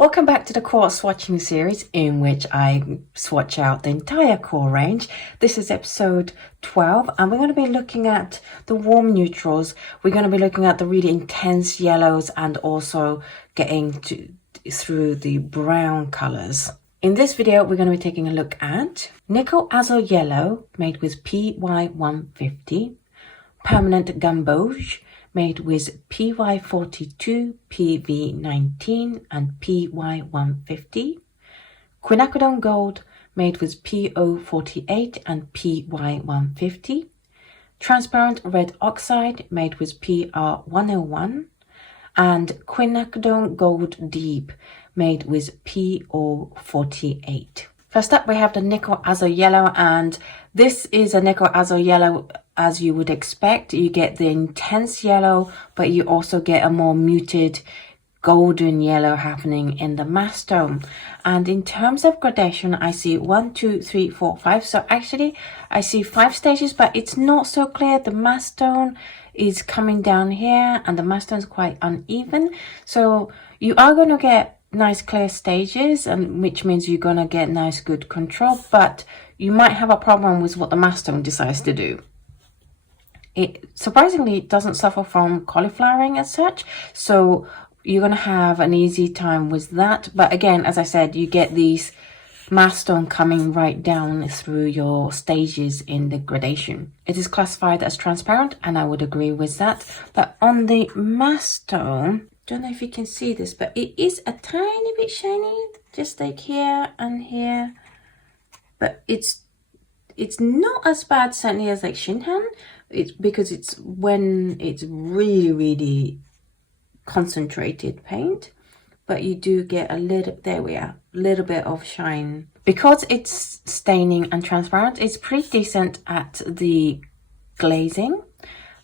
Welcome back to the QoR swatching series in which I swatch out the entire QoR range. This is episode 12 and we're going to be looking at the warm neutrals. We're going to be looking at the really intense yellows and also getting through the brown colors. In this video, we're going to be taking a look at Nickel Azo Yellow made with PY150, Permanent Gamboge made with PY42, PV19 and PY150, Quinacridone Gold made with PO48 and PY150, Transparent Red Oxide made with PR101, and Quinacridone Gold Deep made with PO48. First up, we have the Nickel Azo Yellow, and this is a Nickel Azo Yellow as you would expect. You get the intense yellow, but you also get a more muted golden yellow happening in the mass tone. And in terms of gradation, I see 1, 2, 3, 4, 5. So actually, I see 5 stages, but it's not so clear. The mass tone is coming down here, and the mass tone is quite uneven. So you are going to get nice clear stages, and which means you're going to get nice good control, but you might have a problem with what the mass tone decides to do. It surprisingly doesn't suffer from cauliflowering as such, so you're going to have an easy time with that. But again, as I said, you get these mass tone coming right down through your stages in the gradation. It is classified as transparent, and I would agree with that. But on the mass tone, don't know if you can see this, but it is a tiny bit shiny, just like here and here. But it's not as bad certainly as like Shinhan. It's because it's when it's really concentrated paint, but you do get a little, there we are, little bit of shine. Because it's staining and transparent, it's pretty decent at the glazing.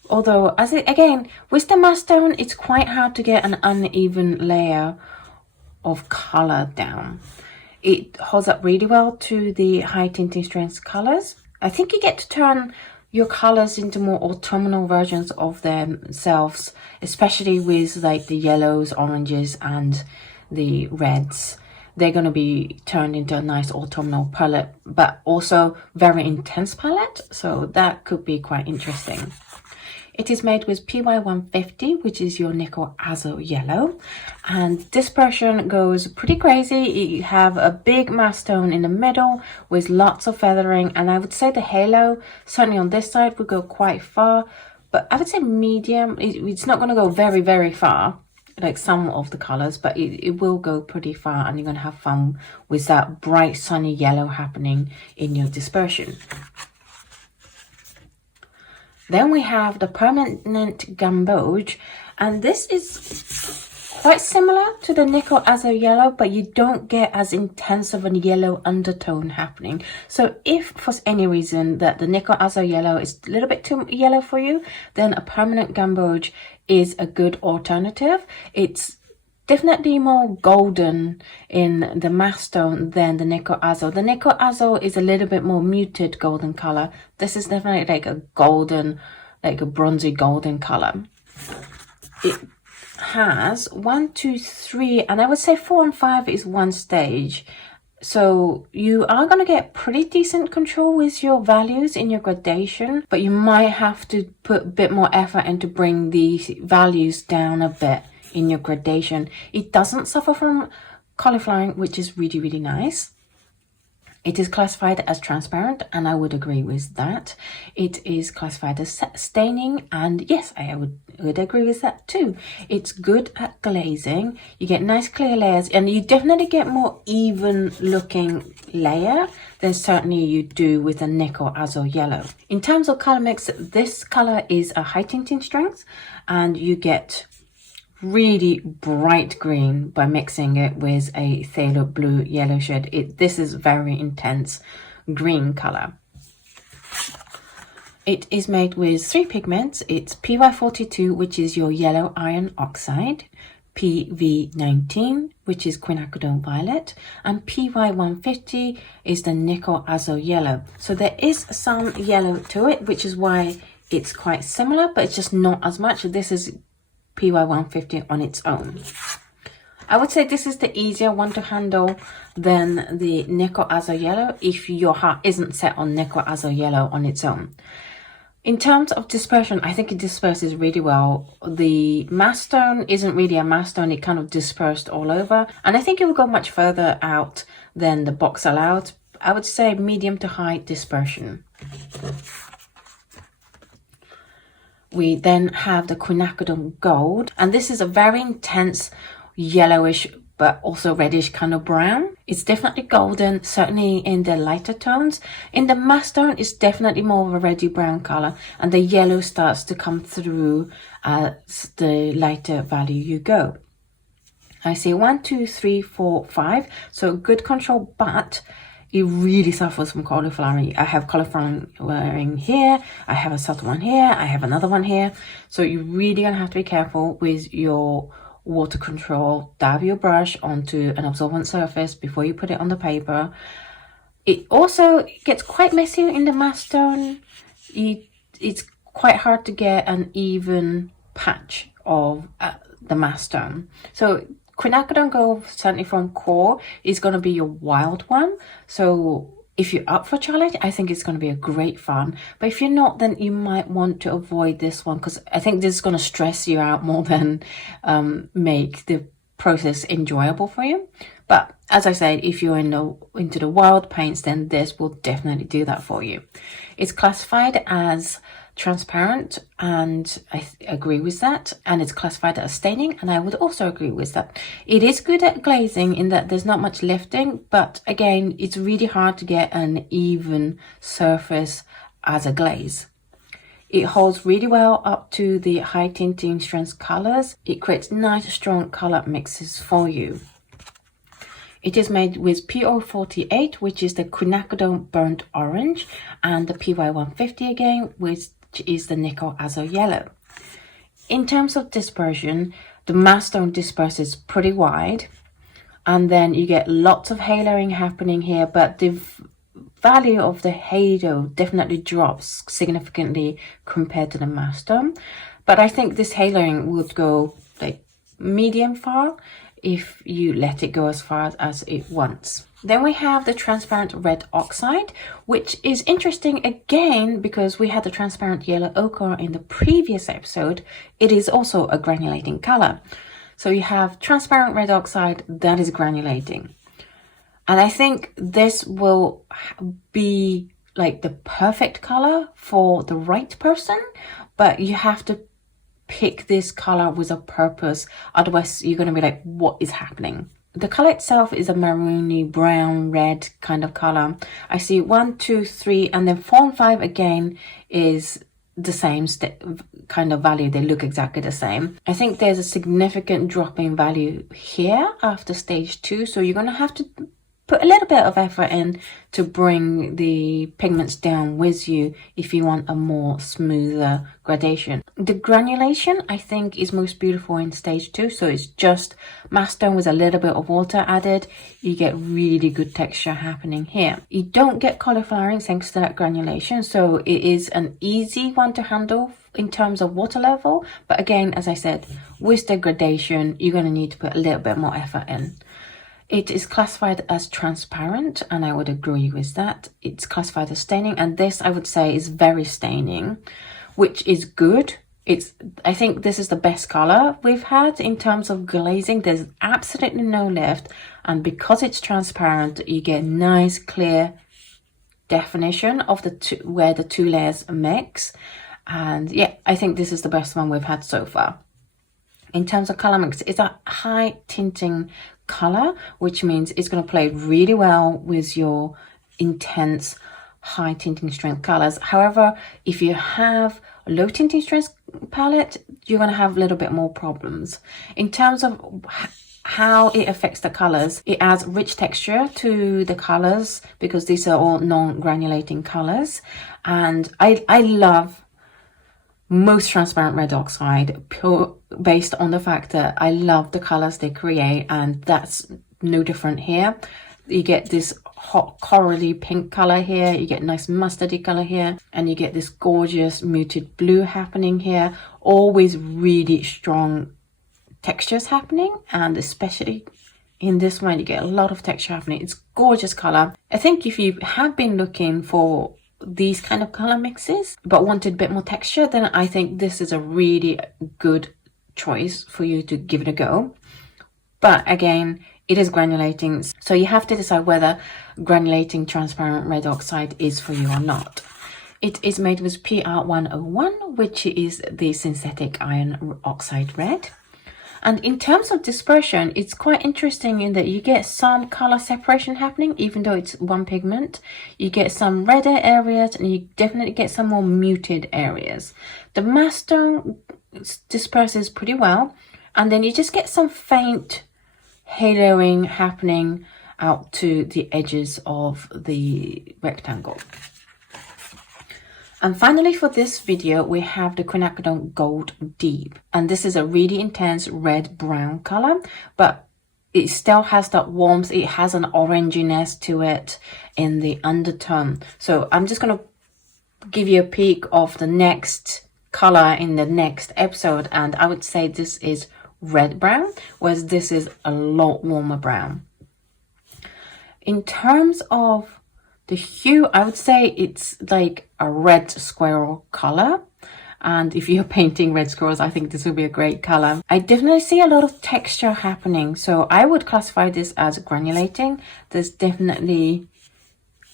Although, again, with the mass tone, it's quite hard to get an uneven layer of color down. It holds up really well to the high tinting strength colors. I think you get to turn your colors into more autumnal versions of themselves, especially with like the yellows, oranges, and the reds. They're going to be turned into a nice autumnal palette, but also very intense palette. So that could be quite interesting. It is made with PY150, which is your Nickel Azo Yellow. And dispersion goes pretty crazy. You have a big mass tone in the middle with lots of feathering. And I would say the halo, certainly on this side, would go quite far. But I would say medium. It's not going to go very far, like some of the colors, but it will go pretty far. And you're going to have fun with that bright sunny yellow happening in your dispersion. Then we have the Permanent Gamboge, and this is quite similar to the Nickel Azo Yellow, but you don't get as intense of a yellow undertone happening. So if for any reason that the Nickel Azo Yellow is a little bit too yellow for you, then a Permanent Gamboge is a good alternative. It's definitely more golden in the mass tone than the Nickel Azo. The Nickel Azo is a little bit more muted golden color. This is definitely like a golden, like a bronzy golden color. It has 1, 2, 3, and I would say 4 and 5 is one stage. So you are going to get pretty decent control with your values in your gradation, but you might have to put a bit more effort into bring these values down a bit in your gradation. It doesn't suffer from cauliflowering, which is really nice. It is classified as transparent, and I would agree with that. It is classified as staining, and yes, I would agree with that too. It's good at glazing. You get nice clear layers, and you definitely get more even looking layer than certainly you do with a Nickel Azo Yellow. In terms of color mix, this color is a high tinting strength, and you get really bright green by mixing it with a phthalo blue yellow shade. This is very intense green color. It is made with 3 pigments. It's PY42, which is your yellow iron oxide, PV19, which is quinacridone violet, and PY150 is the Nickel Azo Yellow. So there is some yellow to it, which is why it's quite similar, but it's just not as much. This is PY150 on its own. I would say this is the easier one to handle than the Nickel Azo Yellow if your heart isn't set on Nickel Azo Yellow on its own. In terms of dispersion, I think it disperses really well. The mass stone isn't really a mass stone, it kind of dispersed all over. And I think it will go much further out than the box allowed. I would say medium to high dispersion. We then have the Quinacridone Gold, and this is a very intense yellowish but also reddish kind of brown. It's definitely golden, certainly in the lighter tones. In the mass tone, it's definitely more of a reddy brown color, and the yellow starts to come through as the lighter value you go. I see 1, 2, 3, 4, 5, so good control, but it really suffers from cauliflowering. I have cauliflowering here, I have a subtle one here, I have another one here. So you're really gonna have to be careful with your water control. Dab your brush onto an absorbent surface before you put it on the paper. It also gets quite messy in the mass tone. It's quite hard to get an even patch of the mass tone. So Quinacridone Gold, certainly from QoR, is going to be your wild one. So if you're up for a challenge, I think it's going to be a great fun. But if you're not, then you might want to avoid this one, because I think this is going to stress you out more than make the process enjoyable for you. But as I said, if you're into the wild paints, then this will definitely do that for you. It's classified as transparent, and I agree with that, and it's classified as staining, and I would also agree with that. It is good at glazing in that there's not much lifting, but again, it's really hard to get an even surface as a glaze. It holds really well up to the high tinting strength colors. It creates nice strong color mixes for you. It is made with P048, which is the Quinacridone Burnt Orange, and the PY150 again, which is the Nickel Azo Yellow. In terms of dispersion, the mass tone disperses pretty wide, and then you get lots of haloing happening here, but the value of the halo definitely drops significantly compared to the mass tone. But I think this haloing would go like medium far if you let it go as far as it wants. Then we have the Transparent Red Oxide, which is interesting again because we had the Transparent Yellow Ochre in the previous episode. It is also a granulating color. So you have Transparent Red Oxide that is granulating. And I think this will be like the perfect color for the right person, but you have to pick this color with a purpose, otherwise you're going to be like, what is happening? The color itself is a maroony brown red kind of color. I see 1, 2, 3, and then 4 and 5 again is the same kind of value. They look exactly the same. I think there's a significant drop in value here after stage 2, so you're going to have to put a little bit of effort in to bring the pigments down with you if you want a more smoother gradation. The granulation, I think, is most beautiful in stage 2. So it's just mass tone with a little bit of water added. You get really good texture happening here. You don't get cauliflowering thanks to that granulation. So it is an easy one to handle in terms of water level. But again, as I said, with the gradation, you're going to need to put a little bit more effort in. It is classified as transparent, and I would agree with that. It's classified as staining, and this I would say is very staining, which is good. I think this is the best color we've had in terms of glazing. There's absolutely no lift, and because it's transparent, you get nice clear definition of where the two layers mix. And yeah, I think this is the best one we've had so far. In terms of color mix, it's a high tinting color, which means it's going to play really well with your intense high tinting strength colors. However, if you have a low tinting strength palette, you're going to have a little bit more problems. In terms of how it affects the colors, it adds rich texture to the colors because these are all non-granulating colors. And I love most Transparent Red Oxide based on the fact that I love the colors they create, and that's no different here. You get this hot corally pink color here, you get nice mustardy color here, and you get this gorgeous muted blue happening here, all with really strong textures happening, and especially in this one you get a lot of texture happening. It's gorgeous color. I think if you have been looking for these kind of color mixes but wanted a bit more texture, then I think this is a really good choice for you to give it a go. But again, it is granulating, so you have to decide whether granulating transparent red oxide is for you or not. It is made with PR101, which is the synthetic iron oxide red. And in terms of dispersion, it's quite interesting in that you get some color separation happening, even though it's one pigment. You get some redder areas, and you definitely get some more muted areas. The mass tone disperses pretty well, and then you just get some faint haloing happening out to the edges of the rectangle. And finally, for this video, we have the Quinacridone Gold Deep. And this is a really intense red-brown color, but it still has that warmth. It has an oranginess to it in the undertone. So I'm just going to give you a peek of the next color in the next episode. And I would say this is red-brown, whereas this is a lot warmer brown. In terms of the hue, I would say it's like a red squirrel color. And if you're painting red squirrels, I think this will be a great color. I definitely see a lot of texture happening. So I would classify this as granulating. There's definitely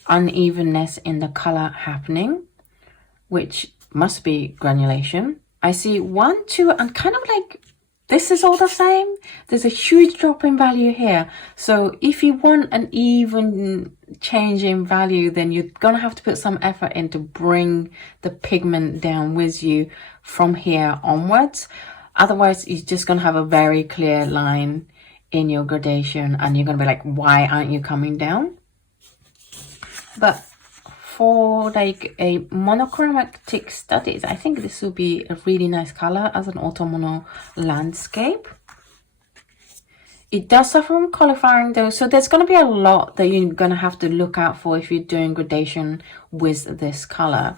unevenness in the color happening, which must be granulation. I see 1, 2, and kind of like this is all the same. There's a huge drop in value here. So if you want an even change in value, then you're going to have to put some effort in to bring the pigment down with you from here onwards. Otherwise, you're just going to have a very clear line in your gradation, and you're going to be like, why aren't you coming down? But for like a monochromatic studies, I think this will be a really nice color as an autumnal landscape. It does suffer from color firing though, so there's going to be a lot that you're going to have to look out for if you're doing gradation with this color.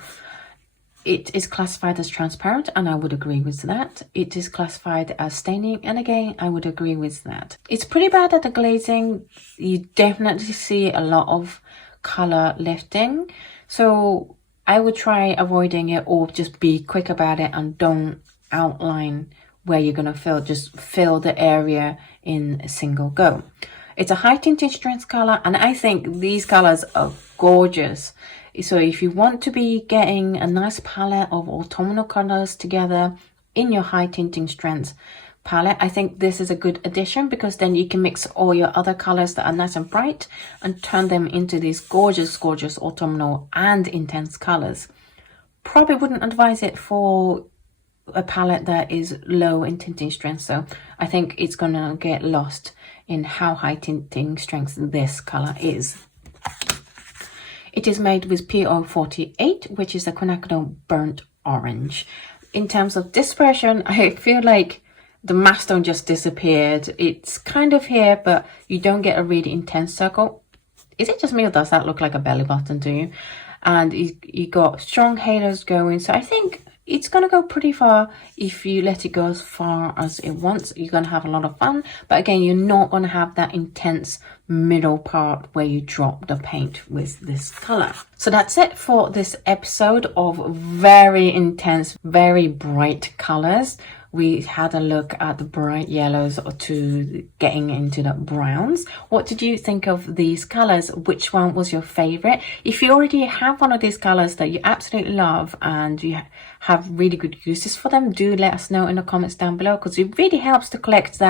It is classified as transparent, and I would agree with that. It is classified as staining, and again, I would agree with that. It's pretty bad at the glazing. You definitely see a lot of color lifting, so I would try avoiding it, or just be quick about it and don't outline where you're going to fill. Just fill the area in a single go. It's a high tinting strength color, and I think these colors are gorgeous. So if you want to be getting a nice palette of autumnal colors together in your high tinting strength palette, I think this is a good addition, because then you can mix all your other colors that are nice and bright and turn them into these gorgeous autumnal and intense colors. Probably wouldn't advise it for a palette that is low in tinting strength, so I think it's gonna get lost in how high tinting strength this color is. It is made with PR48, which is a Quinacridone burnt orange. In terms of dispersion, I feel like the mass tone just disappeared. It's kind of here, but you don't get a really intense circle. Is it just me, or does that look like a belly button to you? And you got strong halos going, so I think it's going to go pretty far. If you let it go as far as it wants, you're going to have a lot of fun. But again, you're not going to have that intense middle part where you drop the paint with this color. So that's it for this episode of very intense, very bright colors. We had a look at the bright yellows to getting into the browns. What did you think of these colors? Which one was your favorite? If you already have one of these colors that you absolutely love and you have really good uses for them, do let us know in the comments down below, because it really helps to collect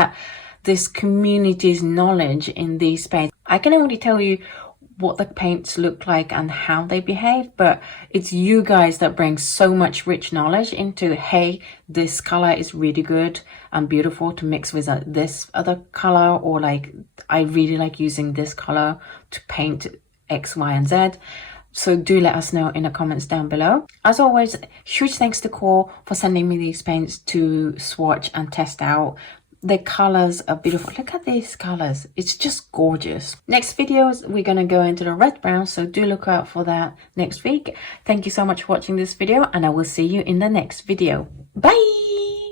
this community's knowledge in these paints. I can only tell you what the paints look like and how they behave, but it's you guys that bring so much rich knowledge into, hey, this color is really good and beautiful to mix with this other color, or like I really like using this color to paint X, Y, and Z. So do let us know in the comments down below. As always, huge thanks to QoR for sending me these paints to swatch and test out. The colors are beautiful. Look at these colors. It's just gorgeous. Next videos, we're going to go into the red brown, so do look out for that next week. Thank you so much for watching this video, and I will see you in the next video. Bye!